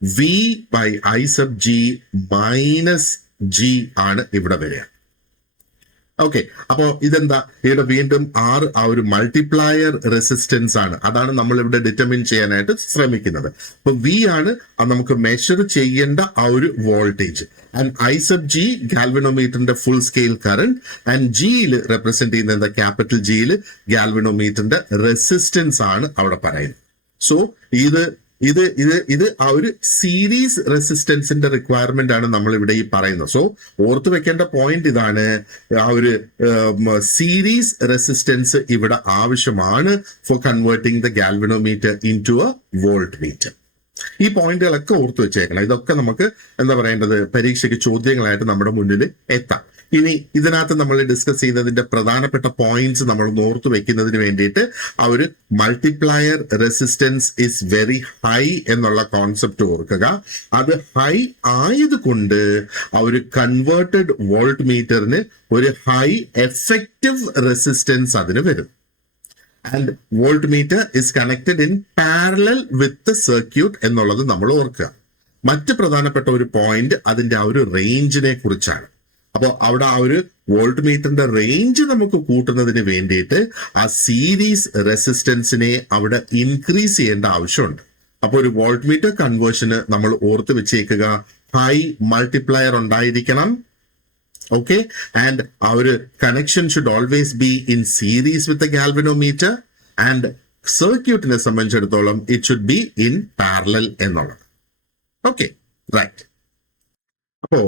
V by I sub G minus G ആണ് ഇവിടെ വരിക. ഓക്കെ, അപ്പോ ഇതെന്താ? ഇവിടെ വീണ്ടും ആർ ആ ഒരു മൾട്ടിപ്ലയർ റെസിസ്റ്റൻസ് ആണ്. അതാണ് നമ്മൾ ഇവിടെ ഡിറ്റർമിൻ ചെയ്യാനായിട്ട് ശ്രമിക്കുന്നത്. അപ്പൊ വി ആണ് നമുക്ക് മെഷർ ചെയ്യേണ്ട ആ ഒരു voltage. And I sub G ഗാൽവനോമീറ്ററിന്റെ ഫുൾ സ്കെയിൽ കറന്റ്. ആൻഡ് ജിയിൽ റെപ്രസെന്റ് ചെയ്യുന്ന എന്താ? ക്യാപിറ്റൽ ജിയിൽ ഗാൽവനോമീറ്ററിന്റെ റെസിസ്റ്റൻസ് ആണ് അവിടെ പറയുന്നത്. സോ ഇത് ആ ഒരു സീരീസ് റെസിസ്റ്റൻസിന്റെ റിക്വയർമെന്റ് ആണ് നമ്മൾ ഇവിടെ ഈ പറയുന്നത്. സോ ഓർത്ത് വെക്കേണ്ട പോയിന്റ് ഇതാണ്, ആ ഒരു സീരീസ് റെസിസ്റ്റൻസ് ഇവിടെ ആവശ്യമാണ് for converting the galvanometer into a voltmeter. ഈ പോയിന്റുകളൊക്കെ ഓർത്ത് വെച്ചേക്കണം. ഇതൊക്കെ നമുക്ക് എന്താ പറയേണ്ടത്, പരീക്ഷയ്ക്ക് ചോദ്യങ്ങളായിട്ട് നമ്മുടെ മുന്നിൽ എത്താം. ഇനി ഇതിനകത്ത് നമ്മൾ ഡിസ്കസ് ചെയ്തതിന്റെ പ്രധാനപ്പെട്ട പോയിന്റ്സ് നമ്മൾ ഓർത്തു വെക്കുന്നതിന് വേണ്ടിയിട്ട് ആ ഒരു multiplier resistance is very high എന്നുള്ള കോൺസെപ്റ്റ് ഓർക്കുക. അത് ഹൈ ആയതുകൊണ്ട് ആ ഒരു കൺവേർട്ടഡ് വോൾട്ട് മീറ്ററിന് ഒരു ഹൈ എഫക്റ്റീവ് റെസിസ്റ്റൻസ് അതിന് വരും. And volt meter is connected in parallel with circuit എന്നുള്ളത് നമ്മൾ ഓർക്കുക. മറ്റ് പ്രധാനപ്പെട്ട ഒരു പോയിന്റ് അതിന്റെ ആ ഒരു റേഞ്ചിനെ കുറിച്ചാണ്. അപ്പോൾ അവിടെ ആ ഒരു വോൾട്ട് മീറ്ററിന്റെ റേഞ്ച് നമുക്ക് കൂട്ടുന്നതിന് വേണ്ടിയിട്ട് ആ സീരീസ് റെസിസ്റ്റൻസിനെ അവിടെ ഇൻക്രീസ് ചെയ്യേണ്ട ആവശ്യമുണ്ട്. അപ്പോൾ ഒരു വോൾട്ട് മീറ്റർ കൺവേർഷന് നമ്മൾ ഓർത്ത് വെച്ചേക്കുക, ഹൈ മൾട്ടിപ്ലയർ ഉണ്ടായിരിക്കണം. ഓക്കെ, ആൻഡ് ആ ഒരു connection should always be in series with the galvanometer. And സർക്യൂട്ടിനെ സംബന്ധിച്ചിടത്തോളം it should be in parallel എന്നുള്ളത്. Okay, right. അപ്പോ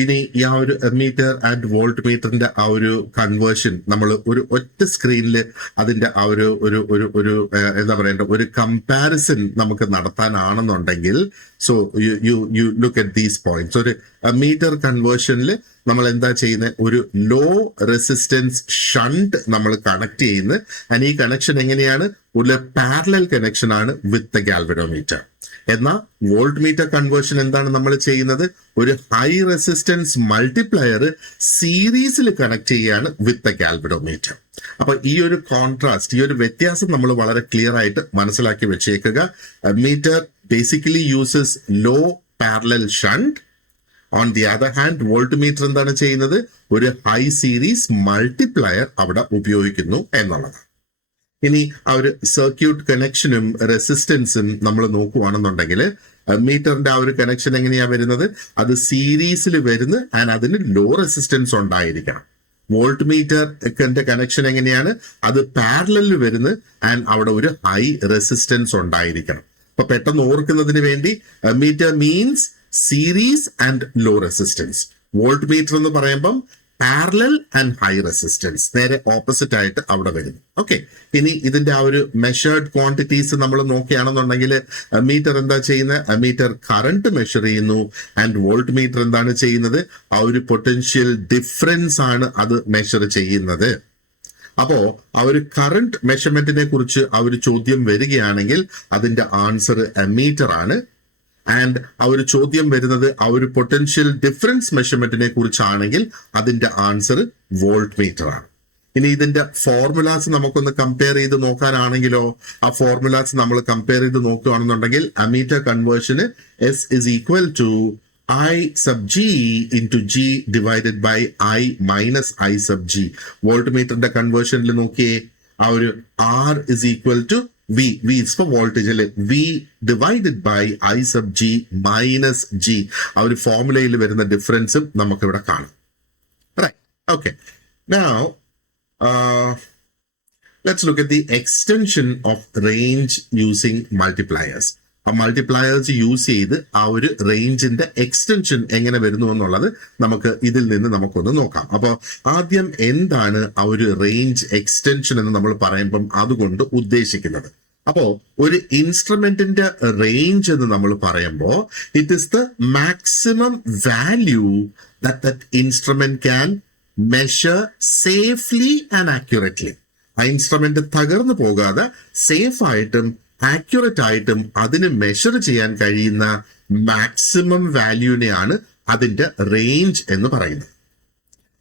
ഇനി ഈ ആ ഒരു മീറ്റർ ആൻഡ് വോൾട്ട് മീറ്ററിന്റെ ആ ഒരു കൺവേർഷൻ നമ്മൾ ഒരു ഒറ്റ സ്ക്രീനിൽ അതിന്റെ ആ ഒരു ഒരു ഒരു ഒരു എന്താ പറയേണ്ട ഒരു കമ്പാരിസൺ നമുക്ക് നടത്താനാണെന്നുണ്ടെങ്കിൽ, so you look at these points. ഒരു മീറ്റർ കൺവേർഷനിൽ നമ്മൾ എന്താ ചെയ്യുന്നത്? ഒരു ലോ റെസിസ്റ്റൻസ് ഷണ്ട് നമ്മൾ കണക്ട് ചെയ്യുന്നത്. ആൻഡ് ഈ കണക്ഷൻ എങ്ങനെയാണ്? ഒരു പാരലൽ കണക്ഷൻ ആണ് വിത്ത് ദ ഗാൽവനോമീറ്റർ. എന്നാൽ വോൾട്ട് മീറ്റർ കൺവേർഷൻ എന്താണ് നമ്മൾ ചെയ്യുന്നത്? ഒരു ഹൈ റെസിസ്റ്റൻസ് മൾട്ടിപ്ലയർ സീരീസിൽ കണക്ട് ചെയ്യാണ് വിത്ത് ദ ഗാൽവനോമീറ്റർ. അപ്പൊ ഈ ഒരു കോൺട്രാസ്റ്റ്, ഈ ഒരു വ്യത്യാസം നമ്മൾ വളരെ ക്ലിയർ ആയിട്ട് മനസ്സിലാക്കി വെച്ചേക്കുക. Meter basically uses low parallel shunt. On the other hand voltmeter എന്താണ് ചെയ്യുന്നത്? ഒരു ഹൈ സീരീസ് മൾട്ടിപ്ലയർ അവിടെ ഉപയോഗിക്കുന്നു എന്നുള്ളത്. ഇനി ആ ഒരു സർക്യൂട്ട് കണക്ഷനും റെസിസ്റ്റൻസും നമ്മൾ നോക്കുകയാണെന്നുണ്ടെങ്കിൽ മീറ്ററിന്റെ ആ ഒരു കണക്ഷൻ എങ്ങനെയാ വരുന്നത്? അത് സീരീസിൽ വരുന്നു ആൻഡ് അതിന് ലോ റെസിസ്റ്റൻസ് ഉണ്ടായിരിക്കണം. വോൾട്ട് മീറ്ററിന്റെ കണക്ഷൻ എങ്ങനെയാണ്? അത് പാരലൽ വരുന്നു ആൻഡ് അവിടെ ഒരു ഹൈ റെസിസ്റ്റൻസ് ഉണ്ടായിരിക്കണം. അപ്പൊ പെട്ടെന്ന് ഓർക്കുന്നതിന് വേണ്ടി meter means series and low resistance. Voltmeter എന്ന് പറയുമ്പം പാരലൽ ആൻഡ് ഹൈ റെസിസ്റ്റൻസ്, നേരെ ഓപ്പോസിറ്റ് ആയിട്ട് അവിടെ വരുന്നു. ഓക്കെ, ഇനി ഇതിന്റെ ആ ഒരു മെഷേർഡ് ക്വാണ്ടിറ്റീസ് നമ്മൾ നോക്കുകയാണെന്നുണ്ടെങ്കിൽ മീറ്റർ എന്താ ചെയ്യുന്നത്? മീറ്റർ കറണ്ട് മെഷർ ചെയ്യുന്നു ആൻഡ് വോൾട്ട് മീറ്റർ എന്താണ് ചെയ്യുന്നത്? ആ ഒരു പൊട്ടൻഷ്യൽ ഡിഫറൻസ് ആണ് അത് മെഷർ ചെയ്യുന്നത്. അപ്പോ ആ ഒരു കറണ്ട് മെഷർമെന്റിനെ കുറിച്ച് ആ ഒരു ചോദ്യം വരികയാണെങ്കിൽ അതിന്റെ ആൻസർ മീറ്റർ ആണ്. ആൻഡ് ആ ഒരു ചോദ്യം വരുന്നത് ആ ഒരു പൊട്ടൻഷ്യൽ ഡിഫറൻസ് മെഷർമെന്റിനെ കുറിച്ചാണെങ്കിൽ അതിന്റെ ആൻസർ വോൾട്ട് മീറ്റർ ആണ്. ഇനി ഇതിന്റെ ഫോർമുലാസ് നമുക്കൊന്ന് കമ്പയർ ചെയ്ത് നോക്കാനാണെങ്കിലോ, ആ ഫോർമുലാസ് നമ്മൾ കമ്പയർ ചെയ്ത് നോക്കുകയാണെന്നുണ്ടെങ്കിൽ ammeter കൺവേർഷന് S is equal to I sub G into G divided by I minus I sub G. വോൾട്ട് മീറ്ററിന്റെ കൺവേർഷനിൽ നോക്കിയേ, ആ ഒരു R is equal to V is for voltage അല്ലെ, V divided by I sub G minus G. ആ ഒരു ഫോർമുലയിൽ വരുന്ന ഡിഫറൻസും നമുക്കിവിടെ കാണാം. Right. Okay. Now, let's look at the extension of range using multipliers. ആ മൾട്ടിപ്ലയേഴ്സ് യൂസ് ചെയ്ത് ആ ഒരു റേഞ്ചിന്റെ എക്സ്റ്റൻഷൻ എങ്ങനെ വരുന്നു എന്നുള്ളത് നമുക്ക് ഇതിൽ നിന്ന് നമുക്കൊന്ന് നോക്കാം. അപ്പോൾ ആദ്യം എന്താണ് ആ ഒരു റേഞ്ച് എക്സ്റ്റൻഷൻ എന്ന് നമ്മൾ പറയുമ്പം അതുകൊണ്ട് ഉദ്ദേശിക്കുന്നത്? അപ്പോ ഒരു ഇൻസ്ട്രുമെന്റിന്റെ റേഞ്ച് എന്ന് നമ്മൾ പറയുമ്പോൾ it is the maximum value that instrument can measure safely and accurately. ആ ഇൻസ്ട്രുമെന്റ് തകർന്നു പോകാതെ സേഫ് ആയിട്ടും ആക്യുറേറ്റ് ആയിട്ടും അതിന് മെഷർ ചെയ്യാൻ കഴിയുന്ന മാക്സിമം വാല്യൂവിനെയാണ് അതിന്റെ റേഞ്ച് എന്ന് പറയുന്നത്.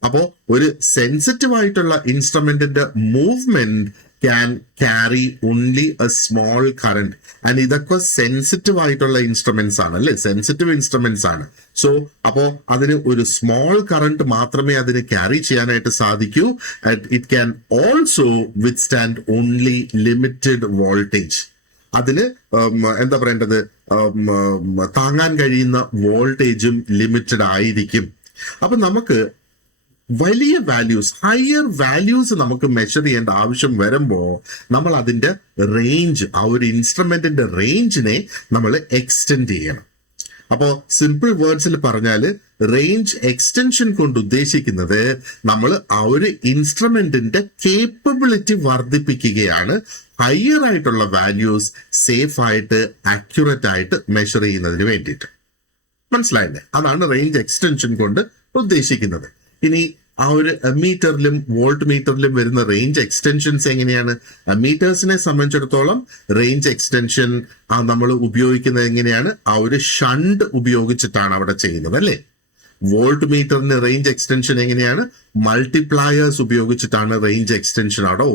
അപ്പോ ഒരു സെൻസിറ്റീവ് ആയിട്ടുള്ള ഇൻസ്ട്രുമെന്റിന്റെ movement can carry only a small current. And ഇതൊക്കെ സെൻസിറ്റീവ് ആയിട്ടുള്ള ഇൻസ്ട്രുമെന്റ്സ് ആണ് അല്ലെ, സെൻസിറ്റീവ് ഇൻസ്ട്രുമെന്റ്സ് ആണ്. സോ അപ്പോ അതിന് ഒരു സ്മോൾ കറന്റ് മാത്രമേ അതിന് ക്യാരി ചെയ്യാനായിട്ട് സാധിക്കൂ. It can also withstand only limited voltage. അതിന് എന്താ പറയേണ്ടത്, താങ്ങാൻ കഴിയുന്ന വോൾട്ടേജും ലിമിറ്റഡ് ആയിരിക്കും. അപ്പൊ നമുക്ക് വലിയ വാല്യൂസ്, ഹയർ വാല്യൂസ് നമുക്ക് മെഷർ ചെയ്യേണ്ട ആവശ്യം വരുമ്പോൾ നമ്മൾ അതിന്റെ റേഞ്ച്, ആ ഒരു ഇൻസ്ട്രുമെന്റിന്റെ റേഞ്ചിനെ നമ്മൾ എക്സ്റ്റെൻഡ് ചെയ്യണം. അപ്പോ സിമ്പിൾ വേർഡ്സിൽ പറഞ്ഞാൽ റേഞ്ച് എക്സ്റ്റൻഷൻ കൊണ്ട് ഉദ്ദേശിക്കുന്നത് നമ്മൾ ആ ഒരു ഇൻസ്ട്രുമെന്റിന്റെ കേപ്പബിലിറ്റി വർദ്ധിപ്പിക്കുകയാണ്, ഹയർ ആയിട്ടുള്ള വാല്യൂസ് സേഫ് ആയിട്ട് ആക്യുറേറ്റ് ആയിട്ട് മെഷർ ചെയ്യുന്നതിന് വേണ്ടിയിട്ട്. മനസ്സിലായില്ലേ? അതാണ് റേഞ്ച് എക്സ്റ്റൻഷൻ കൊണ്ട് ഉദ്ദേശിക്കുന്നത്. ഇനി ആ ഒരു മീറ്ററിലും വോൾട്ട് മീറ്ററിലും വരുന്ന റേഞ്ച് എക്സ്റ്റൻഷൻസ് എങ്ങനെയാണ്? മീറ്റേഴ്സിനെ സംബന്ധിച്ചിടത്തോളം റേഞ്ച് എക്സ്റ്റൻഷൻ നമ്മൾ ഉപയോഗിക്കുന്നത് എങ്ങനെയാണ്? ആ ഒരു ഷണ്ട് ഉപയോഗിച്ചിട്ടാണ് അവിടെ ചെയ്യുന്നത് അല്ലേ. വോൾട്ട് മീറ്ററിന് റേഞ്ച് എക്സ്റ്റൻഷൻ എങ്ങനെയാണ്? മൾട്ടിപ്ലയേഴ്സ് ഉപയോഗിച്ചിട്ടാണ് റേഞ്ച് എക്സ്റ്റൻഷൻ അവിടെ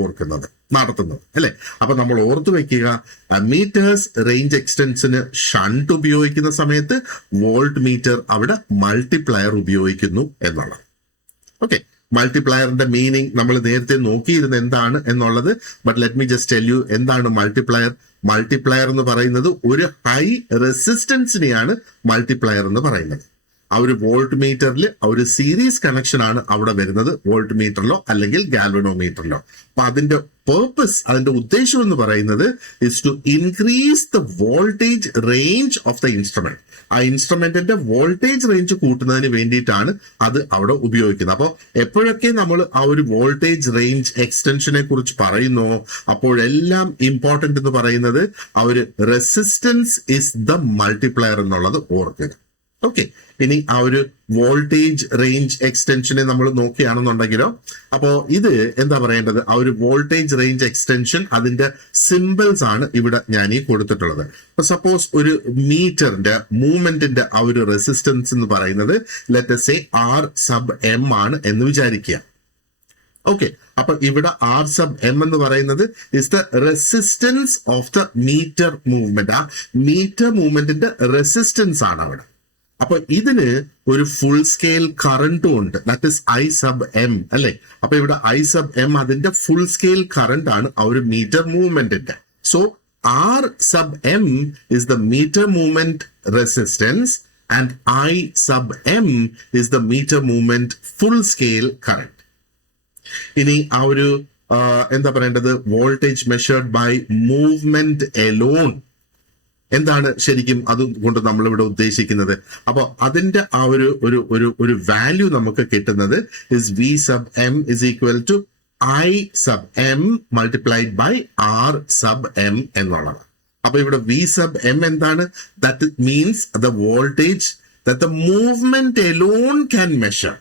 നടത്തുന്നത് അല്ലെ. അപ്പൊ നമ്മൾ ഓർത്തു വെക്കുക, മീറ്റേഴ്സ് റേഞ്ച് എക്സ്റ്റൻഷന് ഷണ്ട് ഉപയോഗിക്കുന്ന സമയത്ത് വോൾട്ട് മീറ്റർ അവിടെ മൾട്ടിപ്ലയർ ഉപയോഗിക്കുന്നു എന്നുള്ളത്. ഓക്കെ, മൾട്ടിപ്ലയറിന്റെ മീനിങ് നമ്മൾ നേരത്തെ നോക്കിയിരുന്ന എന്താണ് എന്നുള്ളത്. But let me just tell you എന്താണ് മൾട്ടിപ്ലയർ. മൾട്ടിപ്ലയർ എന്ന് പറയുന്നത് ഒരു ഹൈ റെസിസ്റ്റൻസിനെയാണ് മൾട്ടിപ്ലയർ എന്ന് പറയുന്നത്. ആ ഒരു വോൾട്ട് മീറ്ററിൽ ആ ഒരു സീരീസ് കണക്ഷൻ ആണ് അവിടെ വരുന്നത്, വോൾട്ട് മീറ്ററിലോ അല്ലെങ്കിൽ ഗാൽവനോമീറ്ററിലോ. അപ്പൊ അതിന്റെ പേർപ്പസ്, അതിന്റെ ഉദ്ദേശം എന്ന് പറയുന്നത് is to increase the voltage range of the instrument. ആ ഇൻസ്ട്രുമെന്റിന്റെ വോൾട്ടേജ് റേഞ്ച് കൂട്ടുന്നതിന് വേണ്ടിയിട്ടാണ് അത് അവിടെ ഉപയോഗിക്കുന്നത്. അപ്പോൾ എപ്പോഴൊക്കെ നമ്മൾ ആ ഒരു വോൾട്ടേജ് റേഞ്ച് എക്സ്റ്റൻഷനെ കുറിച്ച് പറയുന്നു അപ്പോഴെല്ലാം ഇമ്പോർട്ടന്റ് എന്ന് പറയുന്നത് ആ ഒരു റെസിസ്റ്റൻസ് ഇസ് ദ മൾട്ടിപ്ലയർ എന്നുള്ളത് ഓർക്കുക. ഓക്കെ, ഇനി ആ ഒരു വോൾട്ടേജ് റേഞ്ച് എക്സ്റ്റൻഷനെ നമ്മൾ നോക്കുകയാണെന്നുണ്ടെങ്കിലോ, അപ്പോ ഇത് എന്താ പറയേണ്ടത്, ആ ഒരു വോൾട്ടേജ് റേഞ്ച് എക്സ്റ്റൻഷൻ അതിന്റെ സിമ്പിൾസ് ആണ് ഇവിടെ ഞാൻ ഈ കൊടുത്തിട്ടുള്ളത്. അപ്പൊ സപ്പോസ് ഒരു മീറ്ററിന്റെ മൂവ്മെന്റിന്റെ ആ ഒരു റെസിസ്റ്റൻസ് എന്ന് പറയുന്നത് let us say R sub M ആണ് എന്ന് വിചാരിക്കുക. ഓക്കെ, അപ്പൊ ഇവിടെ R sub M എന്ന് പറയുന്നത് is the resistance of the meter movement. ആ മീറ്റർ മൂവ്മെന്റിന്റെ റെസിസ്റ്റൻസ് ആണ് അവിടെ. അപ്പൊ ഇതിന് ഒരു ഫുൾ സ്കെയിൽ കറണ്ടും ഉണ്ട്, that is I sub M അല്ലെ. അപ്പൊ ഇവിടെ ഐ സബ് എം അതിന്റെ ഫുൾ സ്കെയിൽ കറണ്ട് ആണ് ആ ഒരു മീറ്റർ മൂവ്മെന്റിന്റെ. So R sub M is the meter movement resistance and I sub M is the meter movement full scale current. ഇനി ആ ഒരു എന്താ പറയേണ്ടത്, voltage measured by movement Elon എന്താണ് ശരിക്കും അതുകൊണ്ട് നമ്മളിവിടെ ഉദ്ദേശിക്കുന്നത്? അപ്പൊ അതിന്റെ ആ ഒരു വാല്യൂ നമുക്ക് കിട്ടുന്നത് is V sub M is equal to I sub M multiplied by R sub M എന്നുള്ളത്. അപ്പൊ ഇവിടെ വി സബ് എം എന്താണ്? That means the voltage that the movement alone can measure.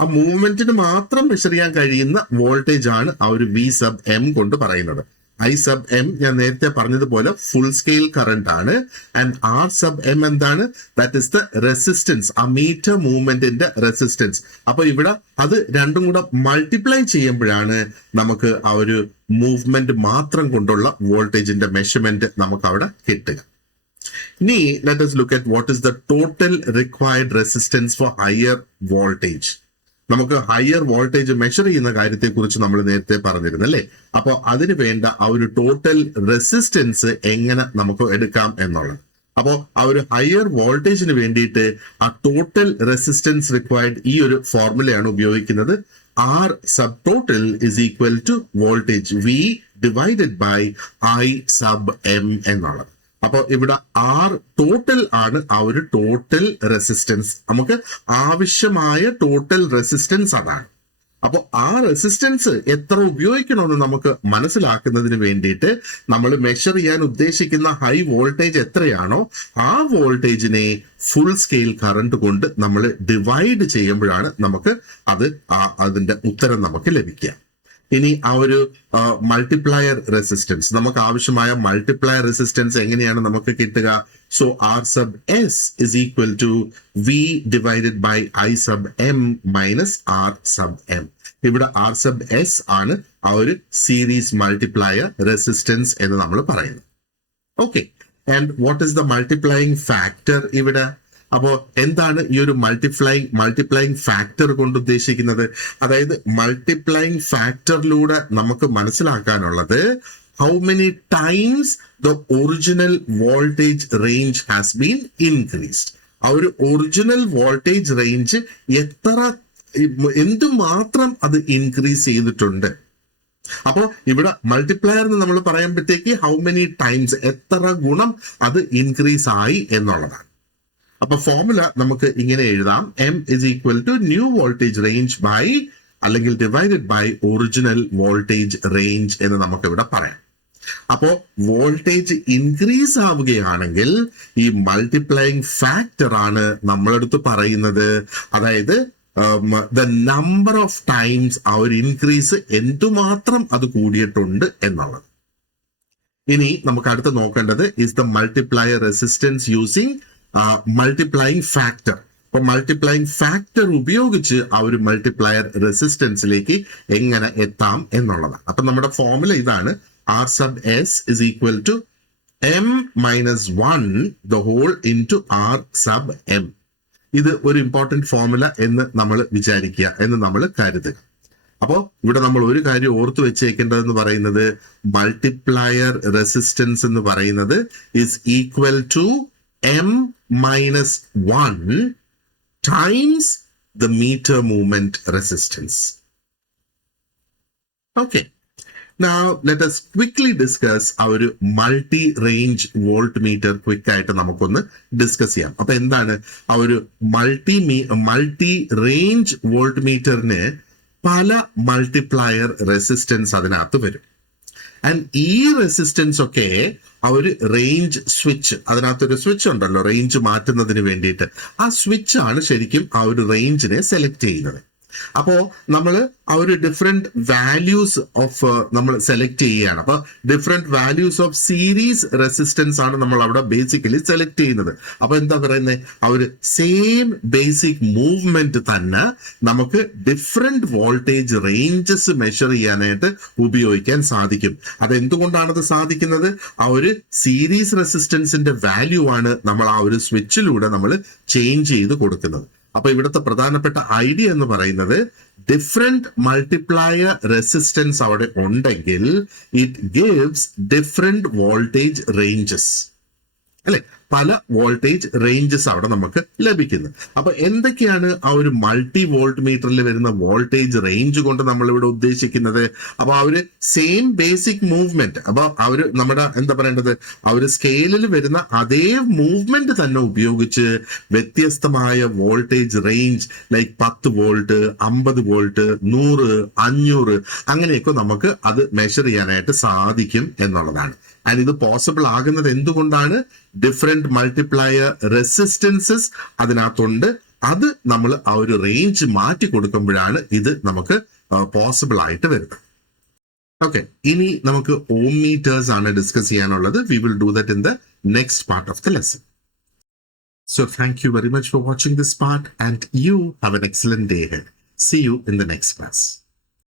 ആ മൂവ്മെന്റിന് മാത്രം മെഷർ ചെയ്യാൻ കഴിയുന്ന വോൾട്ടേജ് ആണ് ആ ഒരു വി സബ് എം കൊണ്ട് പറയുന്നത്. ഐ സബ് എം ഞാൻ നേരത്തെ പറഞ്ഞതുപോലെ ഫുൾ സ്കെയിൽ കറണ്ട് ആണ്. ആൻഡ് ആർ സബ് എം എന്താണ്? ദാറ്റ് ഇസ് ദ റെസിസ്റ്റൻസ്, ആ മീറ്റർ മൂവ്മെന്റിന്റെ റെസിസ്റ്റൻസ്. അപ്പൊ ഇവിടെ അത് രണ്ടും കൂടെ മൾട്ടിപ്ലൈ ചെയ്യുമ്പോഴാണ് നമുക്ക് ആ ഒരു മൂവ്മെന്റ് മാത്രം കൊണ്ടുള്ള വോൾട്ടേജിന്റെ മെഷർമെന്റ് നമുക്ക് അവിടെ കിട്ടുക. ഇനി let us look at what is the total required resistance for higher voltage. നമുക്ക് ഹയർ വോൾട്ടേജ് മെഷർ ചെയ്യുന്ന കാര്യത്തെ കുറിച്ച് നമ്മൾ നേരത്തെ പറഞ്ഞിരുന്നു അല്ലേ. അപ്പോൾ അതിന് വേണ്ട ആ ഒരു ടോട്ടൽ റെസിസ്റ്റൻസ് എങ്ങനെ നമുക്ക് എടുക്കാം എന്നുള്ളത്. അപ്പോൾ ആ ഒരു ഹയർ വോൾട്ടേജിന് വേണ്ടിയിട്ട് ആ ടോട്ടൽ റെസിസ്റ്റൻസ് റിക്വയർഡ് ഈ ഒരു ഫോർമുലയാണ് ഉപയോഗിക്കുന്നത്. R sub total is equal to voltage V divided by I sub M എന്നുള്ളത്. അപ്പൊ ഇവിടെ ആർ ടോട്ടൽ ആണ് ആ ഒരു ടോട്ടൽ റെസിസ്റ്റൻസ്, നമുക്ക് ആവശ്യമായ ടോട്ടൽ റെസിസ്റ്റൻസ് അതാണ്. അപ്പൊ ആ റെസിസ്റ്റൻസ് എത്ര ഉപയോഗിക്കണമെന്ന് നമുക്ക് മനസ്സിലാക്കുന്നതിന് വേണ്ടിയിട്ട് നമ്മൾ മെഷർ ചെയ്യാൻ ഉദ്ദേശിക്കുന്ന ഹൈ വോൾട്ടേജ് എത്രയാണോ ആ വോൾട്ടേജിനെ ഫുൾ സ്കെയിൽ കറണ്ട് കൊണ്ട് നമ്മൾ ഡിവൈഡ് ചെയ്യുമ്പോഴാണ് നമുക്ക് അതിന്റെ ഉത്തരം നമുക്ക് ലഭിക്കുക. ഇനി ആ ഒരു മൾട്ടിപ്ലയർ റെസിസ്റ്റൻസ്, നമുക്ക് ആവശ്യമായ മൾട്ടിപ്ലയർ റെസിസ്റ്റൻസ് എങ്ങനെയാണ് നമുക്ക് കിട്ടുക? So R sub S is equal to V divided by I sub M minus R sub M. ഇവിടെ ആർ സബ് എസ് ആണ് ആ ഒരു സീരീസ് മൾട്ടിപ്ലയർ റെസിസ്റ്റൻസ് എന്ന് നമ്മൾ പറയുന്നത്. Okay, and what is the multiplying factor ഇവിടെ? അപ്പോ എന്താണ് ഈ ഒരു മൾട്ടിപ്ലൈയിങ് ഫാക്ടർ കൊണ്ട് ഉദ്ദേശിക്കുന്നത്? അതായത് മൾട്ടിപ്ലൈയിങ് ഫാക്ടറിലൂടെ നമുക്ക് മനസ്സിലാക്കാനുള്ളത് how many times the original voltage range has been increased. ആ ഒരു ഒറിജിനൽ വോൾട്ടേജ് റേഞ്ച് എന്തുമാത്രം അത് ഇൻക്രീസ് ചെയ്തിട്ടുണ്ട്. അപ്പോ ഇവിടെ മൾട്ടിപ്ലയർ എന്ന് നമ്മൾ പറയുമ്പോഴത്തേക്ക് ഹൗ മെനി ടൈംസ്, എത്ര ഗുണം അത് ഇൻക്രീസ് ആയി എന്നുള്ളതാണ്. അപ്പൊ ഫോർമുല നമുക്ക് ഇങ്ങനെ എഴുതാം, M is equal to new voltage range by അല്ലെങ്കിൽ divided by original voltage range എന്ന് നമുക്ക് ഇവിടെ പറയാം. അപ്പോ വോൾട്ടേജ് ഇൻക്രീസ് ആവുകയാണെങ്കിൽ ഈ മൾട്ടിപ്ലൈയിങ് ഫാക്ടർ ആണ് നമ്മളടുത്ത് പറയുന്നത്. അതായത് ദ നമ്പർ ഓഫ് ടൈംസ് ആ ഒരു ഇൻക്രീസ് എന്തുമാത്രം അത് കൂടിയിട്ടുണ്ട് എന്നുള്ളത്. ഇനി നമുക്ക് അടുത്ത് നോക്കേണ്ടത് is the multiplier resistance using multiplying factor. അപ്പൊ മൾട്ടിപ്ലൈയിങ് ഫാക്ടർ ഉപയോഗിച്ച് ആ ഒരു മൾട്ടിപ്ലയർ റെസിസ്റ്റൻസിലേക്ക് എങ്ങനെ എത്താം എന്നുള്ളതാണ്. അപ്പൊ നമ്മുടെ ഫോർമുല ഇതാണ്, R sub S is equal to M minus 1 the whole into R sub M. ഇത് ഒരു ഇമ്പോർട്ടന്റ് ഫോർമുല എന്ന് നമ്മൾ വിചാരിക്കുക, എന്ന് നമ്മൾ കരുതുക. അപ്പോ ഇവിടെ നമ്മൾ ഒരു കാര്യം ഓർത്തു വെച്ചേക്കേണ്ടതെന്ന് പറയുന്നത് മൾട്ടിപ്ലയർ റെസിസ്റ്റൻസ് എന്ന് പറയുന്നത് is equal to m minus 1 times the meter movement resistance. Okay, now let us quickly discuss our multi-range voltmeter. Quick ആയിട്ട് നമുക്കൊന്ന് ഡിസ്കസ് ചെയ്യാം. അപ്പൊ എന്താണ് ആ ഒരു മൾട്ടി-റേഞ്ച് വോൾട്ട്മീറ്ററിന് പല മൾട്ടിപ്ലയർ റെസിസ്റ്റൻസ് അതിനകത്ത് വരും. ആൻഡ് ഈ റെസിസ്റ്റൻസ് ഒക്കെ ആ ഒരു റേഞ്ച് സ്വിച്ച്, അതിനകത്തൊരു സ്വിച്ച് ഉണ്ടല്ലോ റേഞ്ച് മാറ്റുന്നതിന് വേണ്ടിയിട്ട്, ആ സ്വിച്ച് ആണ് ശരിക്കും ആ ഒരു റേഞ്ചിനെ സെലക്ട് ചെയ്യുന്നത്. അപ്പോ നമ്മൾ ആ ഒരു ഡിഫറെന്റ് വാല്യൂസ് ഓഫ് നമ്മൾ സെലക്ട് ചെയ്യുകയാണ്. അപ്പൊ different values of series resistance ആണ് നമ്മൾ അവിടെ ബേസിക്കലി സെലക്ട് ചെയ്യുന്നത്. അപ്പൊ എന്താ പറയുന്നത്, ആ ഒരു സെയിം ബേസിക് മൂവ്മെന്റ് തന്നെ നമുക്ക് ഡിഫറെന്റ് വോൾട്ടേജ് റേഞ്ചസ് മെഷർ ചെയ്യാനായിട്ട് ഉപയോഗിക്കാൻ സാധിക്കും. അതെന്തുകൊണ്ടാണത് സാധിക്കുന്നത്? ആ ഒരു സീരീസ് റെസിസ്റ്റൻസിന്റെ വാല്യൂ ആണ് നമ്മൾ ആ ഒരു സ്വിച്ചിലൂടെ നമ്മൾ ചേഞ്ച് ചെയ്ത് കൊടുക്കുന്നത്. അപ്പൊ ഇവിടുത്തെ പ്രധാനപ്പെട്ട ഐഡിയ എന്ന് പറയുന്നത്, ഡിഫറെന്റ് മൾട്ടിപ്ലയർ റെസിസ്റ്റൻസ് അവിടെ ഉണ്ടെങ്കിൽ it gives different voltage ranges, അല്ലെ? പല വോൾട്ടേജ് റേഞ്ചസ് അവിടെ നമുക്ക് ലഭിക്കുന്നു. അപ്പൊ എന്തൊക്കെയാണ് ആ ഒരു മൾട്ടി വോൾട്ട് മീറ്ററിൽ വരുന്ന വോൾട്ടേജ് റേഞ്ച് കൊണ്ട് നമ്മൾ ഇവിടെ ഉദ്ദേശിക്കുന്നത്? അപ്പൊ ആ ഒരു സെയിം ബേസിക് മൂവ്മെന്റ്, അപ്പൊ ആ ഒരു നമ്മുടെ എന്താ പറയേണ്ടത്, ആ ഒരു സ്കെയിലിൽ വരുന്ന അതേ മൂവ്മെന്റ് തന്നെ ഉപയോഗിച്ച് വ്യത്യസ്തമായ voltage range like 10 volt, 50 volt, 100, 500 അങ്ങനെയൊക്കെ നമുക്ക് അത് മെഷർ ചെയ്യാനായിട്ട് സാധിക്കും എന്നുള്ളതാണ്. ആൻഡ് ഇത് പോസിബിൾ ആകുന്നത് എന്തുകൊണ്ടാണ്? ഡിഫറെന്റ് മൾട്ടിപ്ലയർ റെസിസ്റ്റൻസസ് അതിനകത്തുണ്ട്. അത് നമ്മൾ ആ ഒരു റേഞ്ച് മാറ്റി കൊടുക്കുമ്പോഴാണ് ഇത് നമുക്ക് പോസിബിൾ ആയിട്ട് വരുന്നത്. ഓക്കെ, ഇനി നമുക്ക് ഓം മീറ്റേഴ്സ് ആണ് ഡിസ്കസ് ചെയ്യാനുള്ളത്. We will do that in the next part of the lesson. So thank you very much for watching this part, and you have an excellent day ahead. See you in the next class.